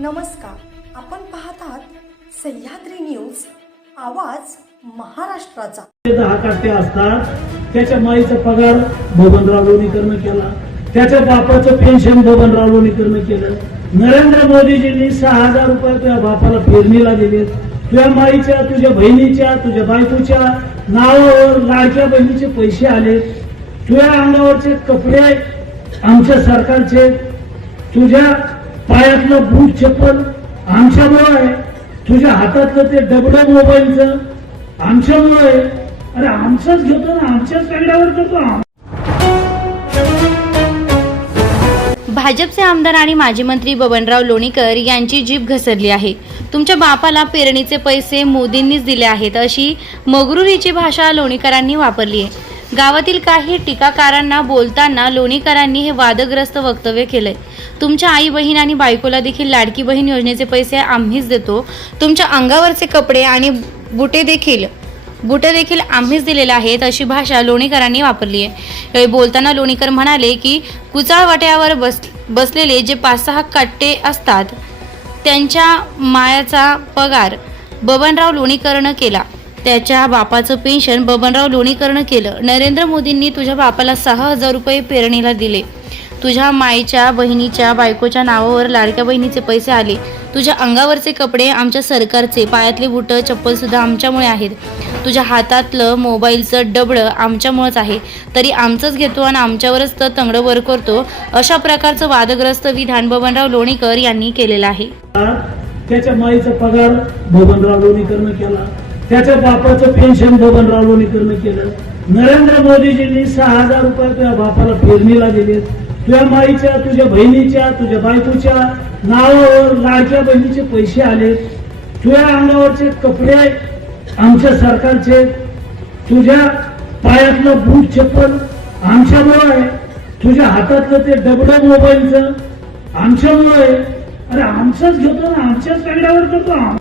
नमस्कार, आपण पाहत आहात सह्याद्री न्यूज, आवाज महाराष्ट्राचा। 10 काट्या असतात, त्याच्या माईचा पगार बबनराव लोणीकरनं केला, त्याच्या बापाचं पेन्शन बबनराव लोणीकरनं केलं। नरेंद्र मोदीजींनी 6000 रुपये तुझ्या बापाला पेरणीला दिले। तुझ्या माईच्या, तुझ्या बहिणीच्या, तुझ्या बायकोच्या नावावर लाडक्या बहिणीचे पैसे आले। तुझ्या अंगावरचे कपडे आमच्या सरकारचे, तुझ्या पायातलं बूट चप्पल आमच्यामुळे आहे, तुझ्या हातातलं ते डबडं मोबाईलचं आमच्यामुळे आहे। अरे आमचंच घेतो ना, आमच्याच पेंड्यावर करतो। भाजपचे आमदार आणि माजी मंत्री बबनराव लोणीकर यांची जीभ घसरली आहे। तुमच्या बापाला पेरणीचे पैसे मोदींनीच दिले आहेत अशी मगरुरीची भाषा लोणीकरांनी वापरली आहे। गावातील काही टीकाकारांना बोलताना लोणीकरांनी हे वादग्रस्त वक्तव्य केलंय। तुमच्या आई बहीण आणि बायकोला देखील लाडकी बहीण योजनेचे पैसे आम्हीच देतो, तुमच्या अंगावरचे कपडे आणि बुटे देखील आम्हीच दिलेले आहेत अशी भाषा लोणीकरांनी वापरली आहे। यावेळी बोलताना लोणीकर म्हणाले की कुचाळ वाट्यावर बसलेले जे 5-6 काट्टे असतात त्यांच्या मायाचा पगार बबनराव लोणीकरनं केला, त्याच्या बापाचं पेन्शन बबनराव लोणीकरनं केलं। नरेंद्र मोदींनी तुझ्या बापाला 6000 रुपये पेरणीला दिले। तुझ्या माईच्या, बहिणीच्या, बायकोच्या नावावर लाडक्या बहिणीचे पैसे आले। तुझ्या अंगावरचे कपडे आमच्या सरकारचे, पायातले बूट चप्पल सुद्धा आमच्यामुळे आहेत। तुझ्या हातातलं मोबाईलचं डबडं आमच्यामुळेच आहे, तरी आमचंच घेतो आणि आमच्यावरच तर तंगडं वर करतो, अशा प्रकारचं वादग्रस्त विधान बबनराव लोणीकर यांनी केलेलं आहे। त्याच्या माईचा पगार बबनराव लोणीकरनं केला, त्याच्या बापाचं पेन्शन बबनराव लोणीकरनं केलं। नरेंद्र मोदीजींनी 6000 रुपये तुझ्या बापाला पेरणीला दिले। तुझ्या माईच्या, तुझ्या बहिणीच्या, तुझ्या बायकोच्या नावावर लाडक्या बहिणीचे पैसे आले। तुझ्या अंगावरचे कपडे आमच्या सरकारचे, तुझ्या पायातलं बूट चप्पल आमच्यामुळे आहे, तुझ्या हातातलं ते डबडं मोबाईलचं आमच्यामुळे आहे। अरे आमचंच घेतो ना, आमच्याच पेंड्यावर करतो।